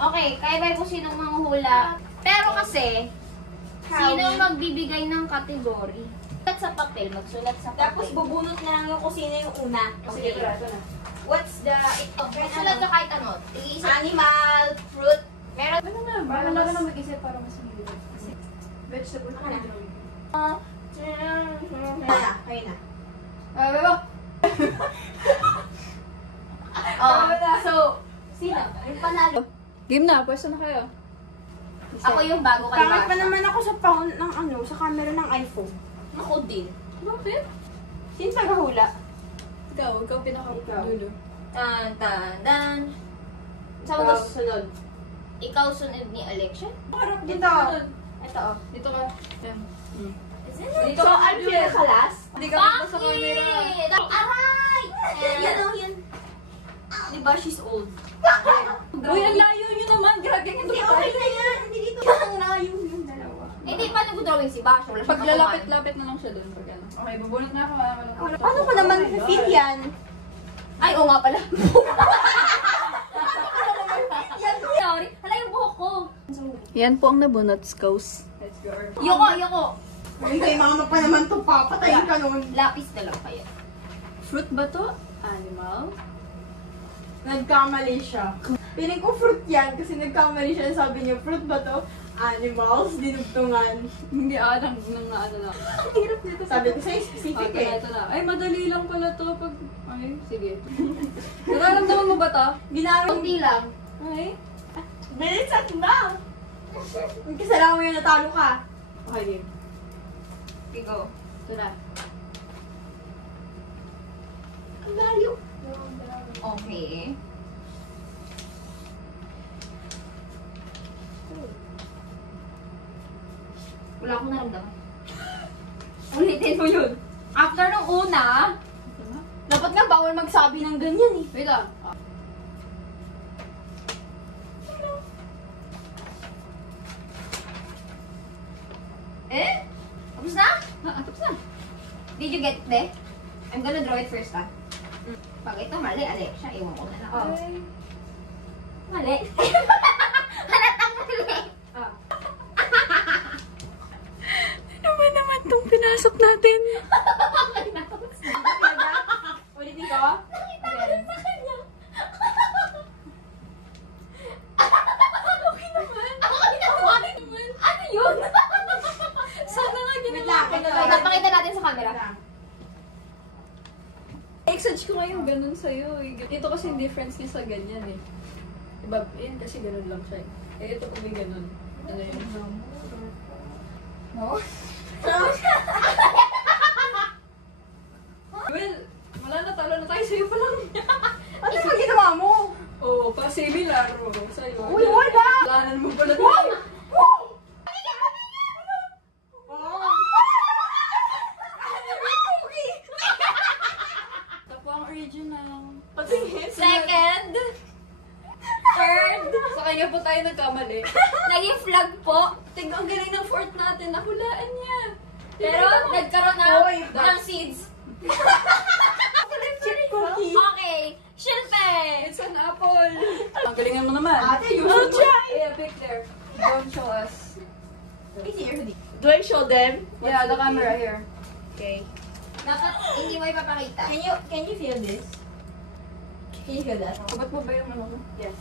Okay, kaya kung sinong manguhula. Pero kasi, sino magbibigay ng category? Sulat sa papel, magsulat sa papel. Tapos bubunot na lang yung kung sino yung una. Okay. Sige, ito na. What's the... Magsulat ka kahit ano. Animal, fruit. Meron. Ano na? Bahala ka na mag-isip para mas magiging. Vegetable ka na. Kayo na. Bebo! So, sino? Yung panalo. Game na, pwesto na kayo. Ako yung bago kay Pangit pa Basha. naman ako sa phone ng ano, sa camera ng iPhone. Ako din. Bakit? Sino tagahula? Ikaw pinaka-dulo. Tan, tan, tan. Saan mo gusto sunod? Ikaw sunod ni Alexa? Harap dito. Ito, oh. Dito ka. Yan. So, ano pinaka-last? Hindi ka dito sa camera. Bakit? Aray! Yan o, yan. Diba she's old? Uy, ang layo nyo naman. Grabe ka Hindi, okay na yan. Hindi dito. Ang layo yung dalawa. Hindi pa nag-drawing si Basha. Wala siyang Pag lalapit-lapit na lang siya doon. Pag ano. Okay, bubunot na ako. Paano ko naman fit yan? Ay, oo nga pala. Sorry. Hala yung buhok ko. Yan po ang nabunot, Scouse. Let's go. Yoko, yoko. Hindi, mama pa naman ito. Papatayin ka nun. Lapis na lang kayo. Fruit ba to? Animal? Nagkamali siya. Piling ko fruit yan kasi nagkamali siya. Sabi niya, fruit ba to? Animals, dinugtungan. Hindi nang ano lang. Ang hirap nito. Sabi ko sa'yo, specific eh. Ito na. Ay, madali lang pala to. Pag... Ay, sige. Nararamdaman mo ba to? Ginamit. Kunti lang. Ay. Bilisan na! Kasalaman mo yung natalo ka. Okay, game. Go. Ito na. Ang layo. Okay. Wala akong naramdaman. Ulitin mo yun. After nung una, Ito na. Dapat nga bawal magsabi ng ganyan eh. Wait lang. eh? Tapos na? Tapos na. Did you get it, be? I'm gonna draw it first, ah. Pag ito mali, Alexa, iwan ko na lang. Oh. Ay. Mali. Halatang mali. Ah. Ano ba naman itong pinasok natin? Ulitin ko? Nakita ko rin sa kanya. Okay naman. Okay naman. Ano yun? Sana nga Wait ginawa lang, ko ito na lang. lang. Napakita natin sa camera. I-exage ko ngayon ganun sa'yo eh. Ito kasi yung difference niya sa ganyan eh. Diba, yan kasi ganun lang siya eh. Eh, ito kung may ganun. Ano yun? No? Well, wala na, talo na tayo sa'yo pa lang. Ano ba ginawa mo? Oo, pa-similar mo sa'yo. Uy, wala! Planan mo pala Wow! tayo. Wow! Ito po ang original. Patingin. Second. Third. Sa kanya po tayo nagkamali. Naging flag po. Tignan, ang galing ng fort natin. Nahulaan niya. Pero nagkaroon Oy, ng seeds. Cookie. Okay. Shilpe. It's an apple. Ang galingan mo naman. Ate, you should try. Yeah, pick there. Don't show us. Do I show them? Yeah, the camera here. Okay. Dapat hindi mo ipapakita. Can you feel this? Can you feel that? Sabat mo ba yung ano mo? Yes.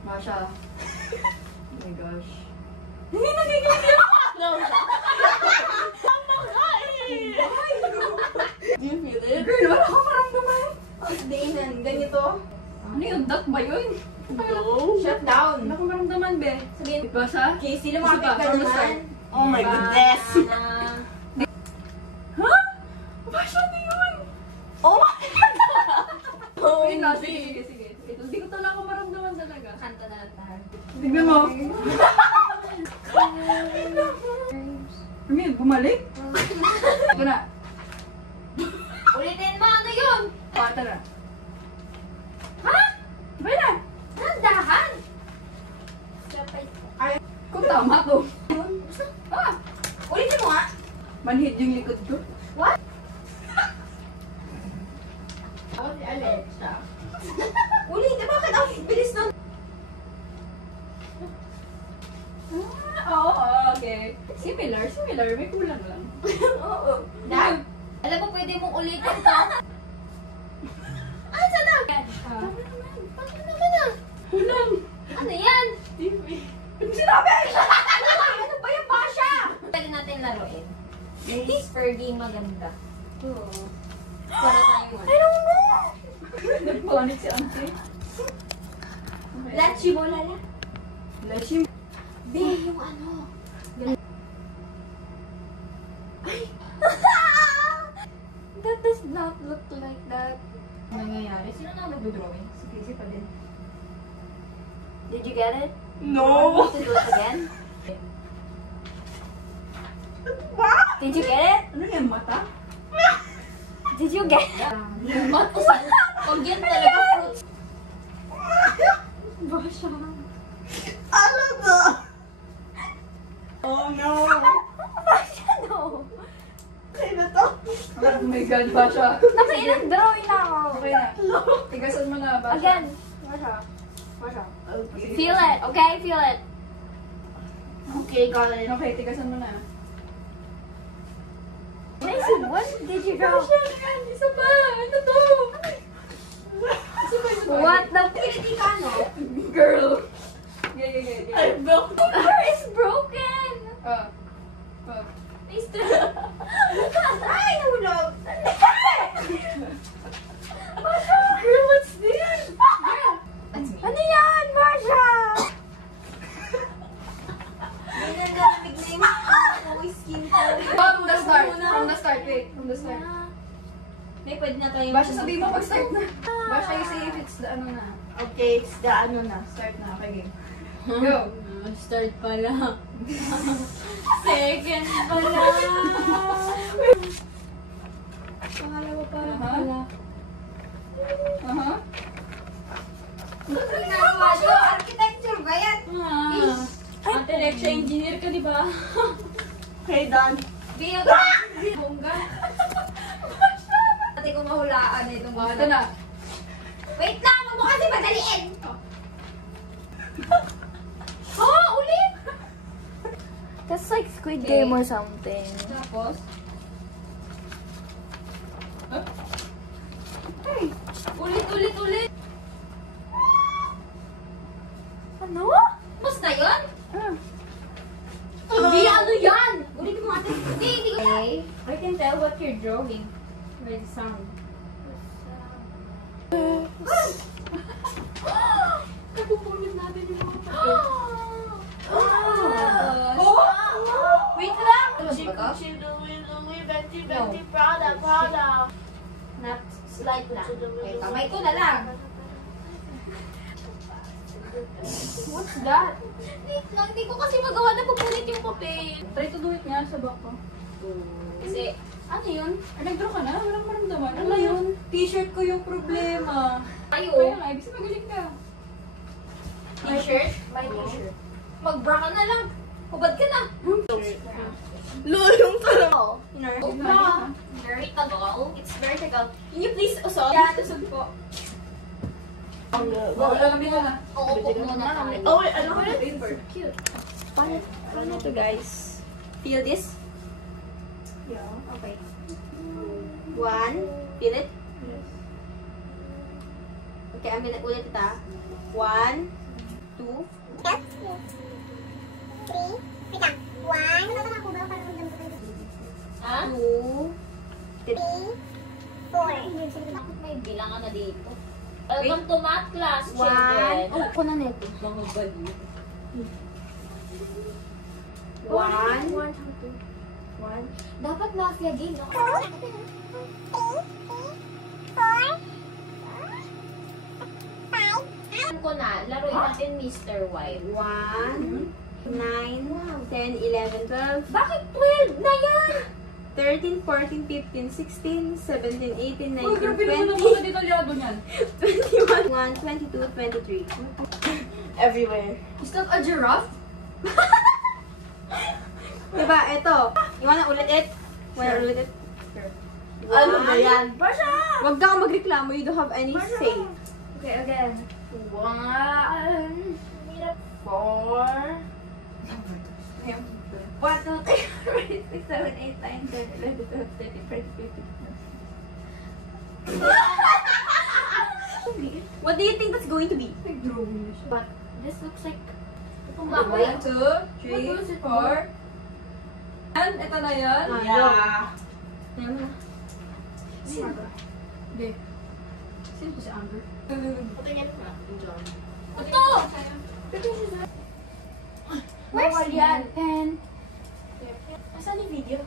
Masha. Oh my gosh. Hindi nagigil No. Do you feel it? Girl, wala akong maramdaman. Dainan, ganito. Ano yun? Duck ba yun? No. Shut down. Wala akong maramdaman, be. Sabihin, Basa? Okay, sino makapit ka From the naman? start. Oh my goodness. Ha? Basha na yun! Oh my God. Oh, Wait na, sige, sige. Ito, hindi ko talaga ako maramdaman talaga. Kanta na lang tayo. Tignan mo. Ano yun? Bumalik? Ito na. Ulitin mo, ano yun? Pata na. Ha? Ba na? Nandahan? Kung tama to. Ah, Ulitin mo nga. Manhid yung likod ko. what? Ako si Alexa. Ulitin, bakit ang bilis nun? Oo, okay. Similar. May kulang lang. Oo. Dad, alam mo, pwede mong ulitin to. Ah, sana? Bakit naman ah? Kulang. Ano yan? Sinabi! Ano ba yung Basha? Pwede natin laruin. Yung Fergie maganda. Oo. Para tayo I don't know. Nagpanik si auntie. Lachi mo, lala. Lachim. Be, yung ano. Ay! That does not look like that. Ano nangyayari? Sino na nag-drawing? Si Casey pa din. Did you get it? No. Want to do it again? What? Did you get it? Ano yan, mata? Did you get it? Pag yan talaga fruits. Basha. Ano to? Oh no. Basha, no. Okay na to. Oh my God, Basha. Nakailang drawing na ako. Okay na. Tigasan mo na, Basha. Again. Basha. Basha. Okay. Feel it, okay? Feel it. Okay, got it. Okay, tigasan mo na. Mason, what did you draw? Basha, yan. Isa pa. Ano to? Isa pa. What the Hindi ka, no? Girl. Okay. I broke. Paper is broken. Oh. Mister. Ay, nahulog. Girl, what's this? That's me. Ano yan, Marsha? May nalalamig na yung amoy skin ko. From the start. Wait. From the start. May pwede na tayo. Basha, sabihin mo pag-start na. Basha, you say if it's the ano na. Okay, it's the ano na. Start na. Okay, game. Go. Start pa lang. Second pa lang. Pangalawa pa lang pala. Aha. Ano ginagawa to? Architecture ba yan? Ate Lexa, engineer ka, di ba? Okay, done. Biyo, bongga. Ate ko mahulaan na itong Ito na. Wait lang, wag mo kasi madaliin. Oh, ulit! That's like Squid Okay. Game or something. Tapos? Ulit. Ano? Tapos na yun? Ah. Hindi, ano yan? Ulitin mo ate. Hindi ko. Okay. I can tell what you're drawing. By the sound. Kapupunin natin yung mga papel. Wait lang! Prada. Not slight lang. Okay, kamay ko na lang. What's that? Wait lang, hindi ko kasi magawa na pupunit yung papel. Try to do it nga sa back ko. Kasi, ano yun? Ay, nag-draw ka na? Walang maramdaman. Ano yun? T-shirt ko yung problema. Ayo. Kaya nga, ibig sabihin magaling ka. T-shirt? My t-shirt. Mag-bra ka na lang. Hubad ka na. Lol, yung sarap. Bra. Vertical. It's vertical. Can you please usod? Yan, usod po. Wala kami na. Uupo muna tayo. Oh, wait, ano ko yun? Paper. Cute. Paano to, guys? Feel this? Yeah. Okay. One. Feel it? Okay, I'm gonna ulit ita. 1, 2, ah? 2, 3, 4. Bakit may bilangan na dito? Welcome to math class, children. Oh, ko na nito. Mga bali. 1, 1. Dapat mafia game, no? Ko na, laruin natin Mr. White. 1, 9, 10, 11, 12. Bakit 12 na yan? 13, 14, 15, 16, 17, 18, 19, Uy, grabe naman 20, ang mga detalyado niyan. 21, 22, 23. Everywhere. Is that a giraffe? Diba, eto. You wanna ulit it? Wanna ulit it? Ano ba yan? Huwag kang magreklamo. You don't have any say. Okay, again. 1, 4, Ngayon. 1, 2, 3, 4, 6, 7, 8, 9, 10, 11, 12, 13, 14, 15. What do you think that's going to be? Nag-drawing na siya. But this looks like... 1, 2, 3, 4. Yan, ito na yan. Yeah. Hindi. Sino po si Amber? Ito! Where's yan? Pen. Asan yung video?